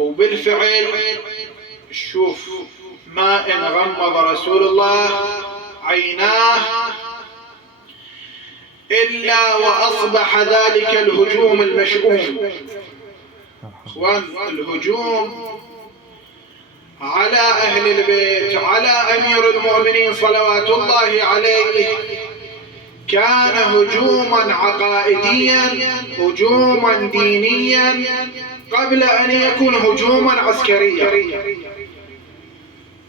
وبالفعل شوف ما إن غمض رسول الله عيناه إلا وأصبح ذلك الهجوم المشؤوم. إخوان، الهجوم على أهل البيت، على أمير المؤمنين صلوات الله عليه، كان هجوما عقائديا، هجوما دينيا، قبل أن يكون هجوما عسكريا.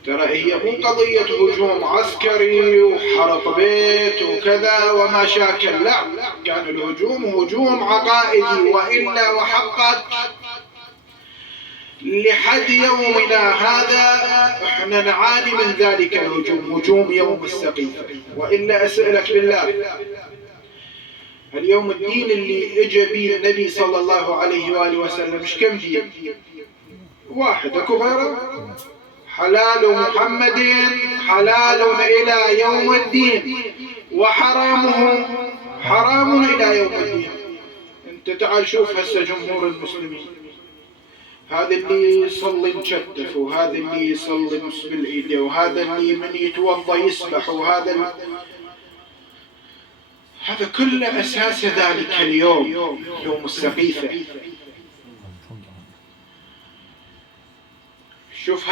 ترى هي مو قضية هجوم عسكري وحرق بيت وكذا وما شاكل، لا، كان الهجوم هجوم عقائدي. وإلا وحقت لحد يومنا هذا احنا نعاني من ذلك الهجوم، هجوم يوم السقيفة. وإلا أسألك بالله، اليوم الدين اللي اجى به النبي صلى الله عليه وآله وسلم مش كم دين؟ واحد، اكو غيره؟ حلال محمد حلال إلى يوم الدين، وحرامه حرام إلى يوم الدين. انت تعال شوف هسه جمهور المسلمين، هذا اللي يصلي مشتف، وهذا اللي يصلي نص بالعيد، وهذا اللي من يتوضا يسبح، وهذا هذا كله أساس ذلك اليوم، يوم السقيفة. شوف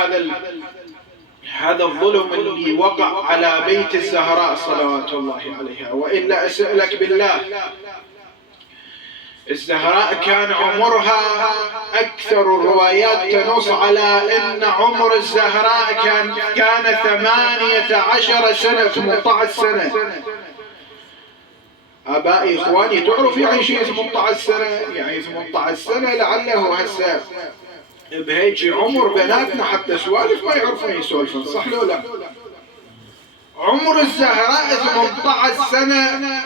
هذا الظلم اللي وقع على بيت الزهراء صلوات الله عليها. وإلا أسألك بالله، الزهراء كان عمرها، أكثر الروايات تنص على أن عمر الزهراء كان 18 سنة، 18 سنة. آبائي إخواني تعرف يعني شيء 18 سنة؟ يعني 18 سنة لعله هسه بهيك عمر بناتنا حتى سوالف ما يعرفون يسولفون، صح لو لا؟ عمر الزهراء 18 سنة،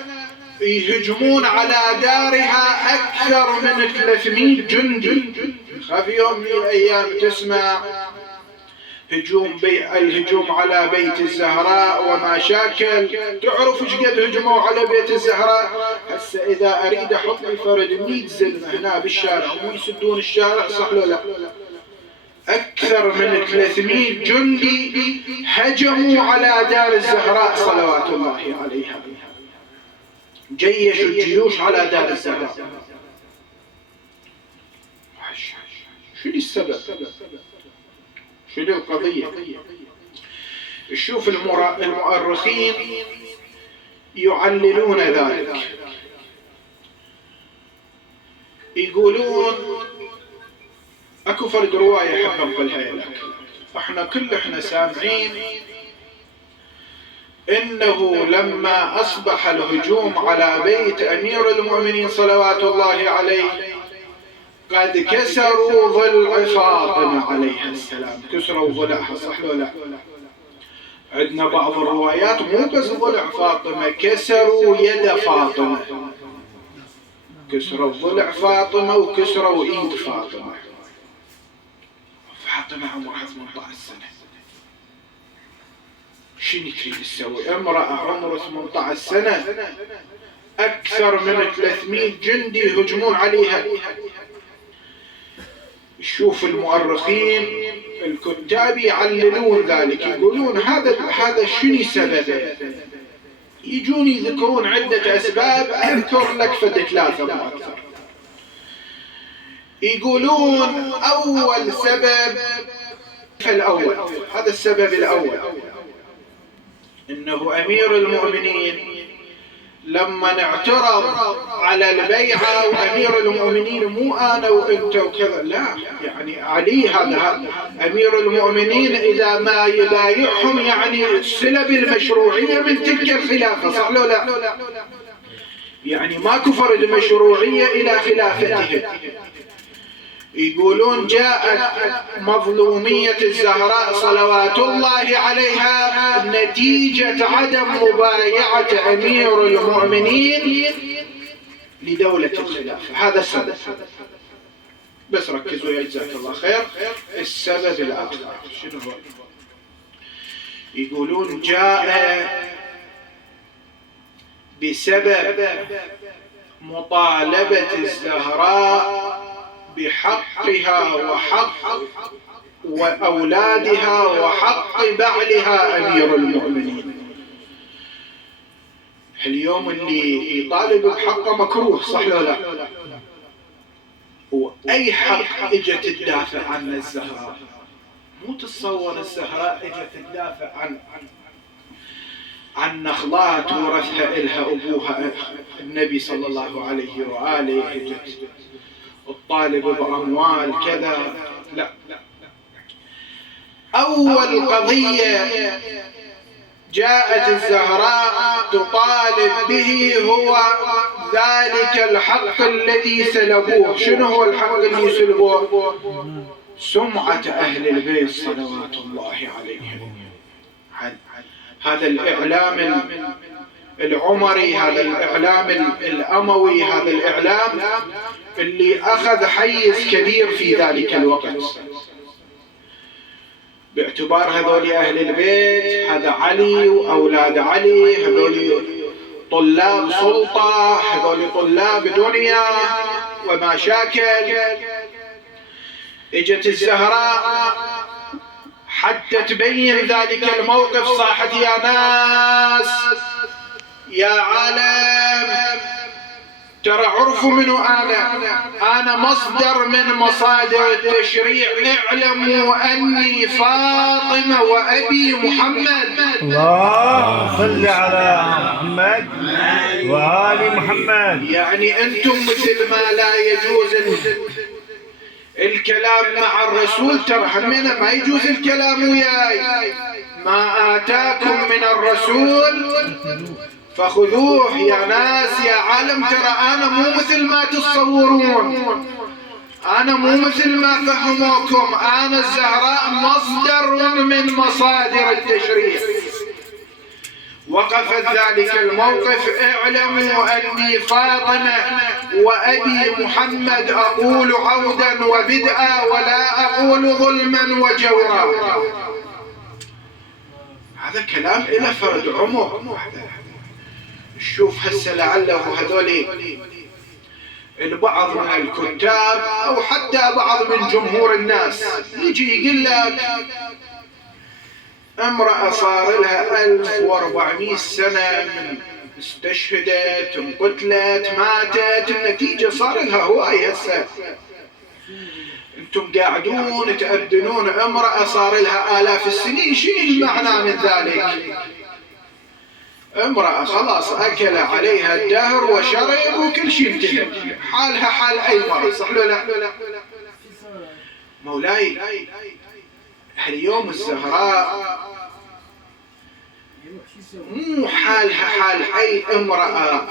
يهجمون على دارها أكثر من 300 جندي. خاف يوم من الأيام تسمع الهجوم على بيت الزهراء وما شاكل. تعرف ايش قد هجموا على بيت الزهراء؟ هسه إذا أريد أحط لي فرد 100 زلمة هنا بالشارع ومو يسدون الشارع، صح لو لا؟ أكثر من 300 جندي هجموا على دار الزهراء صلوات الله عليها، جيشوا الجيوش على دار الزهراء. شو السبب؟ شو القضية؟ شوف المؤرخين يعللون ذلك، يقولون اكو فرد رواية حب نقولها لك. احنا سامعين انه لما اصبح الهجوم على بيت امير المؤمنين صلوات الله عليه قد كسروا ضلع فاطمة عليها السلام، كسروا ضلعها، صح ولا لا؟ عندنا بعض الروايات مو بس ضلع فاطمة، كسروا يد فاطمة، كسروا ضلع فاطمة وكسروا ايد فاطمة. فاطمة عمرها 18 سنة، شنو تريد تسوي؟ امرأة عمرها 18 سنة، أكثر من 300 جندي يهجمون عليها. شوف المؤرخين الكتاب يعللون ذلك، يقولون هذا شنو سببه؟ يجون يذكرون عدة أسباب، أذكر لك فد 3 مو أكثر. يقولون أول سبب الأول، هذا السبب الأول، إنه أمير المؤمنين لما اعترض على البيعة، وأمير المؤمنين مو أنا وإنت وكذا، لا، يعني علي هذا أمير المؤمنين إذا ما يبايعهم يعني سلب المشروعية من تلك الخلافة، صح لو لا؟ يعني ماكو فرد مشروعية إلى خلافتهم. يقولون جاءت مظلومية الزهراء صلوات الله عليها نتيجة عدم مبايعة أمير المؤمنين لدولة الخلافة، هذا السبب. بس ركزوا يا جزاك الله خير. السبب الآخر شنو هو؟ يقولون جاء بسبب مطالبة الزهراء بحقها وحق وأولادها وحق بعلها أمير المؤمنين. اليوم اللي يطالب بحقه مكروه، صح ولا لا؟ وأي حق اجت تدافع عن الزهراء؟ مو تتصور الزهراء اجت تدافع عن نخلات ورثها إلها أبوها النبي صلى الله عليه وآله، اجت الطالب بأموال كذا، لا. أول قضية جاءت الزهراء تطالب به هو ذلك الحق الذي سلبوه. شنو هو الحق الذي سلبوه؟ سمعة أهل البيت صلوات الله عليهم. هذا الإعلام العمري، هذا الإعلام الأموي، هذا الإعلام اللي أخذ حيز كبير في ذلك الوقت، باعتبار هذول أهل البيت، هذا علي وأولاد علي، هذول طلاب سلطة، هذول طلاب دنيا ومشاكل. اجت الزهراء حتى تبين ذلك الموقف، صاحت يا ناس يا عالم ترى عرفوا منو أنا مصدر من مصادر التشريع، اعلموا أني فاطمة وأبي محمد. الله صل على محمد وآل محمد. يعني أنتم مثل ما لا يجوز الكلام مع الرسول، ترى همنا ما يجوز الكلام وياي. ما آتاكم من الرسول فخذوه. يا ناس يا عالم ترى أنا مو مثل ما تتصورون، أنا مو مثل ما فهموكم، أنا الزهراء مصدر من مصادر التشريع. وقفت ذلك الموقف، اعلموا أني فاطمة وأبي محمد أقول عودا وبدءا ولا أقول ظلما وجورا. هذا كلام إلى فرد عمر. شوف هسه لعله هذول البعض من الكتاب أو حتى بعض من جمهور الناس يجي يقول لك امرأة صار لها 1400 سنة من استشهدت انقتلت ماتت، النتيجة صار لها هواي. هسه انتم قاعدون تأذنون امرأة صار لها آلاف السنين، شنو المعنى من ذلك؟ امرأة خلاص أكل عليها الدهر وشرب وكل شيء انتهى، حالها حال أي مرة، صح ولا لا؟ مولاي اليوم الزهراء مو حالها حال أي امرأة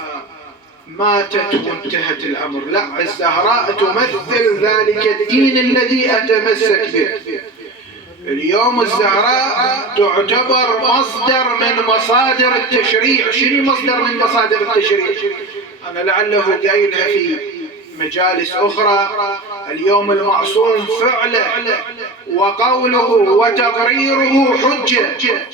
ماتت وانتهت الأمر، لا، الزهراء تمثل ذلك الدين الذي أتمسك به. اليوم الزهراء تعتبر مصدر من مصادر التشريع. شنو مصدر من مصادر التشريع؟ أنا لعله قايلها في مجالس أخرى. اليوم المعصوم فعله وقوله وتقريره حجة.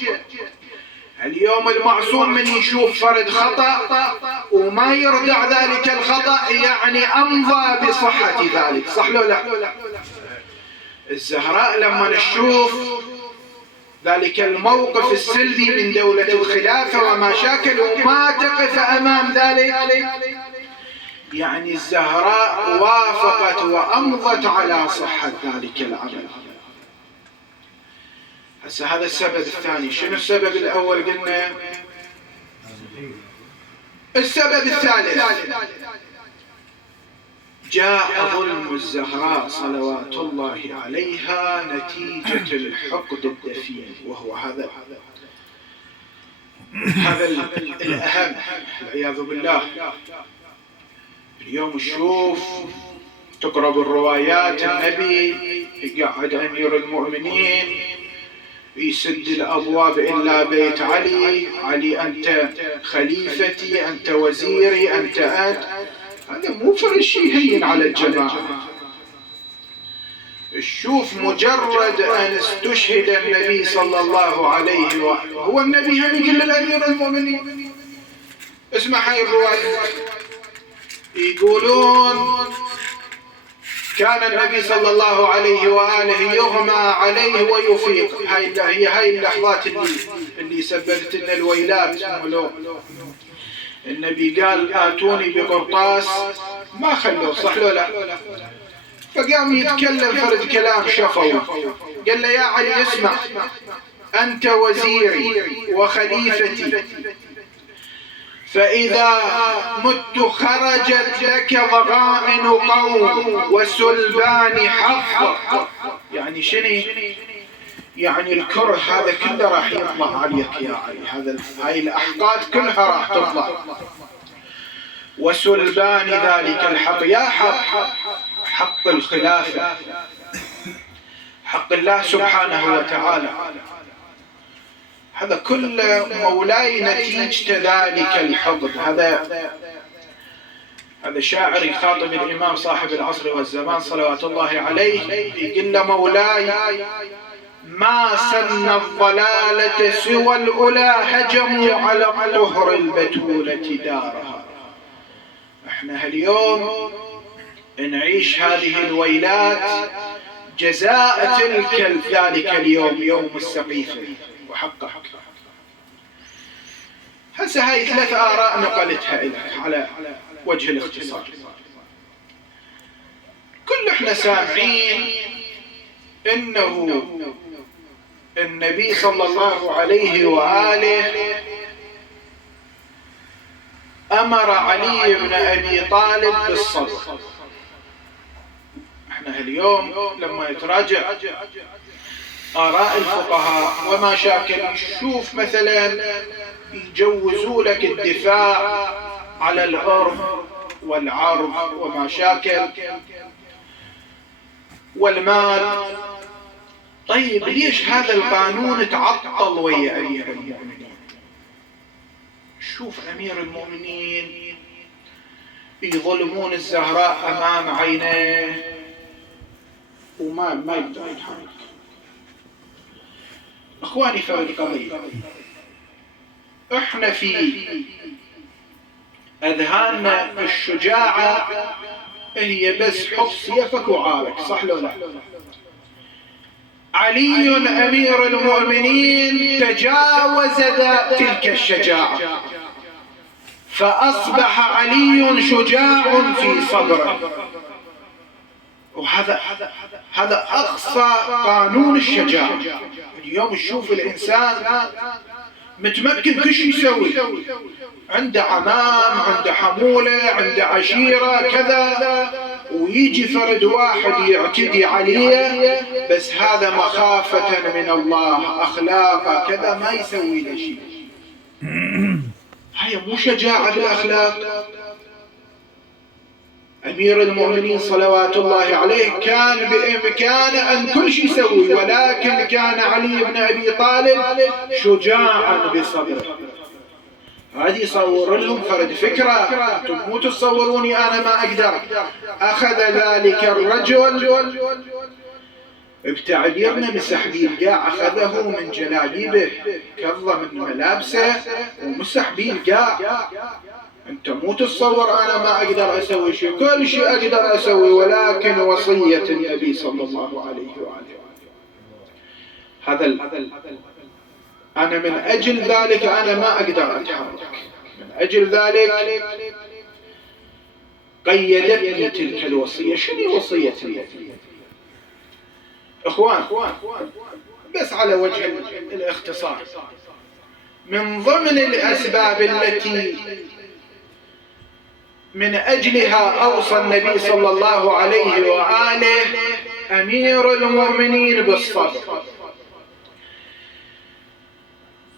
اليوم المعصوم من يشوف فرد خطأ وما يردع ذلك الخطأ يعني أمضى بصحة ذلك، صح لو لا؟ الزهراء لما نشوف ذلك الموقف السلبي من دولة الخلافة وما شاكل وما تقف أمام ذلك، يعني الزهراء وافقت وأمضت على صحة ذلك العمل. هسه هذا السبب الثاني. شنو السبب الأول قلنا؟ السبب الثالث جاء ظلم الزهراء صلوات الله عليها نتيجة الحقد الدفين، وهو هذا الأهم والعياذ بالله. اليوم نشوف تقرأ الروايات النبي يقعد أمير المؤمنين يسد الأبواب إلا بيت علي أنت خليفتي، أنت وزيري، أنت هذا مو فرق شيء هين على الجماعة. شوف مجرد أن استشهد النبي صلى الله عليه وسلم، هو النبي هم يقول للأمير المؤمنين، اسمع هاي الرواية، يقولون كان النبي صلى الله عليه وآله يغمى عليه ويفيق. هاي اللحظات اللي سببت لنا الويلات. النبي قال آتوني بقرطاس، ما خلوه، صح لو لا؟ فقام يتكلم فرد كلام شفوي، قال له يا علي اسمع، أنت وزيري وخليفتي، فإذا مت خرجت لك ضغائن قوم وسلبان حق. يعني شنو؟ يعني الكره هذا كله راح يطلع عليك يا علي، هاي الأحقاد كلها راح تطلع. وسلبان ذلك الحق، يا حق الخلافة، حق الله سبحانه وتعالى، هذا كله مولاي نتيجة ذلك الحقد. هذا شاعر يخاطب الإمام صاحب العصر والزمان صلوات الله عليه، يقول له مولاي ما سن الضلالة سوى الأولى هجموا على طهر البتولة دارها. احنا اليوم نعيش هذه الويلات جزاء تلك ذلك اليوم، يوم السقيفة. وحقه هسه هاي 3 آراء نقلتها لك على وجه الاختصار. كل احنا سامعين انه النبي صلى الله عليه وآله أمر علي بن أبي طالب بالصبر. احنا اليوم لما يتراجع آراء الفقهاء وما شاكل، نشوف مثلا يجوزوا لك الدفاع على العرف والعرض وما شاكل والمال. طيب ليش هذا القانون تعطل ويا أمير المؤمنين؟ شوف أمير المؤمنين يظلمون الزهراء أمام عينيه وما يقدر يتحرك. اخواني في القضية، احنا في اذهاننا الشجاعة هي بس حط سيفك وعارك، صح لو لا؟ علي امير المؤمنين تجاوز تلك الشجاعة، فاصبح علي شجاع في صبره. وهذا اقصى قانون الشجاعة. اليوم تشوف الانسان متمكن كل شيء يسوي، عنده عمام، عنده حمولة، عنده عشيرة كذا، ويجي فرد واحد يعتدي عليه، بس هذا مخافة من الله، أخلاقه كذا، ما يسوي له شيء. هاي مو شجاعة بالأخلاق. أمير المؤمنين صلوات الله عليه كان بإمكانه أن كل شيء يسوي، ولكن كان علي بن أبي طالب شجاعا بصبره. هذه يصور لهم فرد فكرة، انتم مو تصوروني أنا ما أقدر. أخذ ذلك الرجل بتعبيرنا مسح بيه القاع، أخذه من جلابيبه كظة من ملابسه ومسح بيه القاع. انت مو تتصور انا ما اقدر اسوي شيء، كل شيء اقدر اسوي، ولكن وصية النبي صلى الله عليه وآله هذا انا من اجل ذلك انا ما اقدر اتحرك، من اجل ذلك قيدتني تلك الوصية. شنو وصية النبي؟ اخوان بس على وجه الاختصار، من ضمن الاسباب التي من أجلها أوصى النبي صلى الله عليه وآله أمير المؤمنين بالصبر.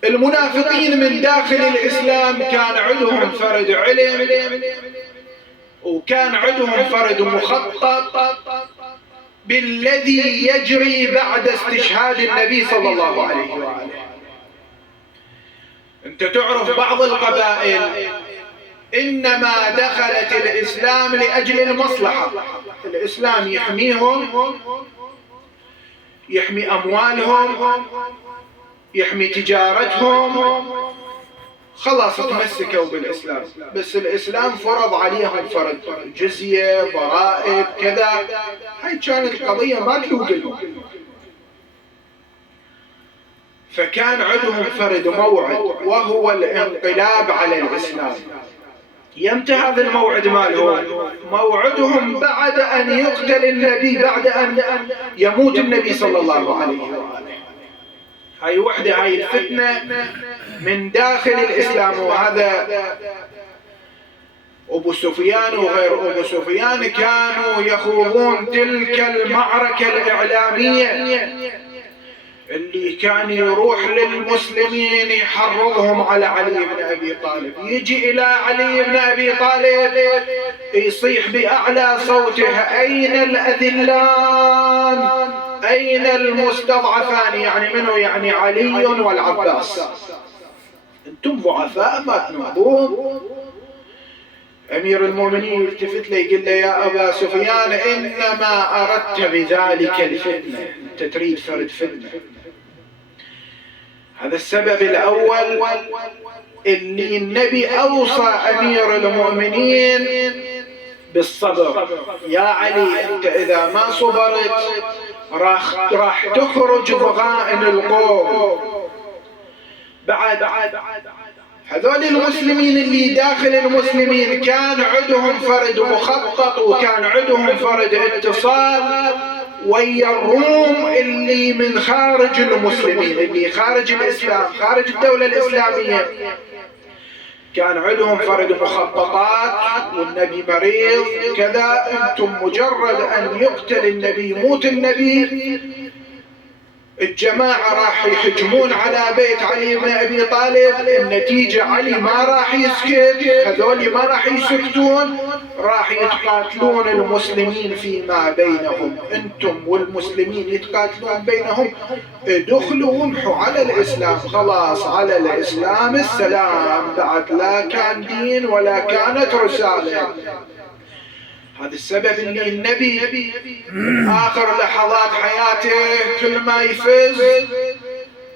المنافقين من داخل الإسلام كان عندهم فرد علم، وكان عندهم فرد مخطط بالذي يجري بعد استشهاد النبي صلى الله عليه وآله. أنت تعرف بعض القبائل إنما دخلت الإسلام لأجل المصلحة. الإسلام يحميهم، يحمي أموالهم، يحمي تجارتهم، خلاص تمسكوا بالإسلام، بس الإسلام فرض عليهم فرض جزية ضرائب كذا. هاي كانت القضية ما تلوق لهم. فكان عندهم فرد موعد وهو الانقلاب على الإسلام. يمتى هذا الموعد مالهم؟ موعدهم بعد أن يقتل النبي، بعد أن يموت النبي صلى الله عليه وآله. هاي وحدة، هاي الفتنة من داخل الإسلام. وهذا أبو سفيان وغير أبو سفيان كانوا يخوضون تلك المعركة الإعلامية اللي كان يروح للمسلمين يحرضهم على علي بن أبي طالب. يجي إلى علي بن أبي طالب يصيح بأعلى صوته: أين الأذلان؟ أين المستضعفان؟ يعني منه؟ يعني علي والعباس. أنتم ضعفاء ما تنهضون. أمير المؤمنين يلتفت له يقول له: يا أبا سفيان، إنما أردت بذلك الفتنة، أنت تريد فرد فتنة. هذا السبب الأول اللي النبي أوصى أمير المؤمنين بالصبر. يا علي، أنت إذا ما صبرت راح تخرج ضغائن القوم. بعد هذول المسلمين اللي داخل المسلمين كان عندهم فرد مخطط، وكان عندهم فرد اتصال ويا الروم اللي من خارج المسلمين، اللي خارج الإسلام، خارج الدولة الإسلامية. كان عندهم فرد مخططات، والنبي مريض كذا. انتم مجرد ان يقتل النبي، يموت النبي، الجماعة راح يهجمون على بيت علي بن أبي طالب. النتيجة علي ما راح يسكت، هذول ما راح يسكتون، راح يتقاتلون المسلمين فيما بينهم. انتم والمسلمين يتقاتلون بينهم، ادخلوا وامحوا على الإسلام. خلاص على الإسلام السلام، بعد لا كان دين ولا كانت رسالة. هذا السبب اللي النبي آخر لحظات حياته كل ما يفز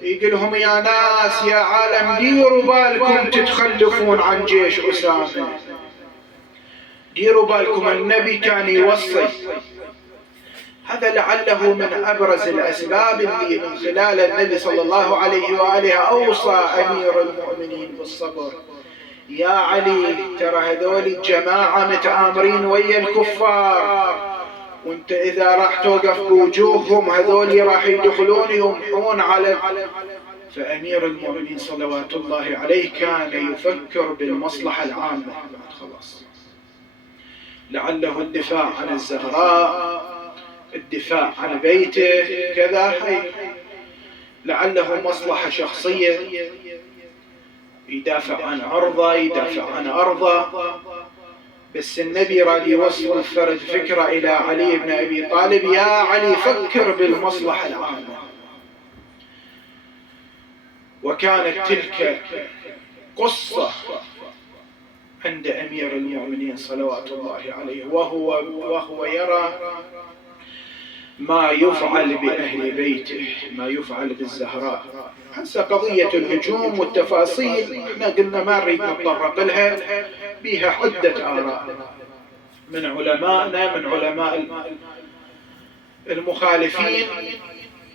يقول لهم: يا ناس، يا عالم، ديروا بالكم تتخلفون عن جيش أسامة، ديروا بالكم. النبي كان يوصي. هذا لعله من أبرز الأسباب اللي من خلال النبي صلى الله عليه وآله أوصى أمير المؤمنين بالصبر. يا علي، ترى هذول الجماعة متآمرين ويا الكفار، وانت إذا راح توقف بوجوههم هذول راح يدخلون يمحون على. فأمير المؤمنين صلوات الله عليه كان يفكر بالمصلحة العامة. خلاص، لعله الدفاع عن الزهراء، الدفاع عن بيته كذا، لعله مصلحة شخصية، يدافع عن عرضه، يدافع عن أرضه. بس النبي راد يوصل فرد فكرة إلى علي بن أبي طالب: يا علي، فكر بالمصلحة العامة. وكانت تلك قصة عند أمير المؤمنين صلوات الله عليه، وهو يرى ما يفعل بأهل بيته، ما يفعل بالزهراء. هسه قضية الهجوم والتفاصيل احنا قلنا ما نريد نتطرق لها، بها عدة آراء من علمائنا، من علماء المخالفين.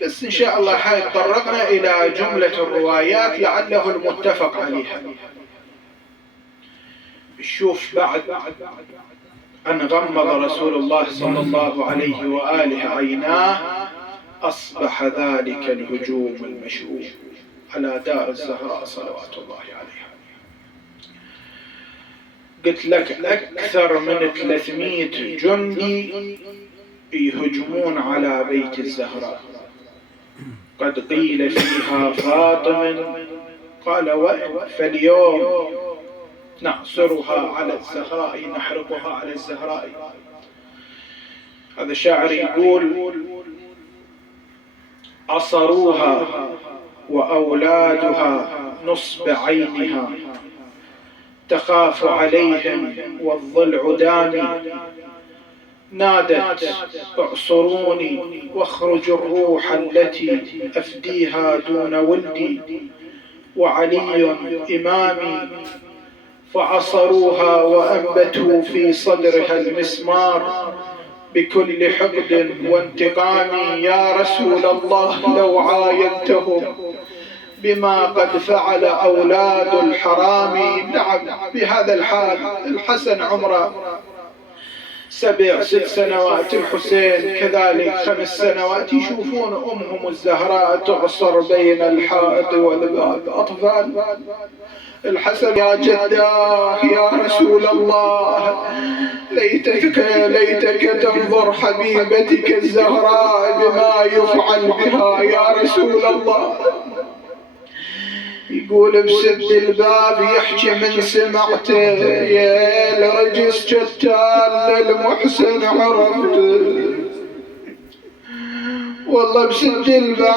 بس إن شاء الله هاي تطرقنا إلى جملة الروايات لعله المتفق عليها. شوف، بعد أن غمض رسول الله صلى الله عليه وآله عيناه، أصبح ذلك الهجوم المشؤوم على دار الزهراء صلوات الله عليها. قلت لك أكثر من 300 جندي يهجمون على بيت الزهراء. قد قيل فيها فاطم، قال: فاليوم نعصرها على الزهراء، نحرقها على الزهراء. هذا الشاعر يقول: عصروها وأولادها نصب عينها، تخاف عليهم والضلع دامي، نادت: اعصروني واخرج الروح التي أفديها دون ولدي، وعلي إمامي، فعصروها وأنبتوا في صدرها المسمار بكل حقد وانتقام. يا رسول الله لو عاينتهم بما قد فعل أولاد الحرام. نعم، بهذا الحال الحسن عمره 7 6 سنوات، الحسين كذلك 5 سنوات، يشوفون أمهم الزهراء تعصر بين الحائط والباب، أطفال. الحسن: يا جداه يا رسول الله، ليتك تنظر حبيبتك الزهراء بما يفعل بها يا رسول الله. يقول بسد الباب يحكي من سمعته، يا لرجس جتال للمحسن عرفت، والله بسد الباب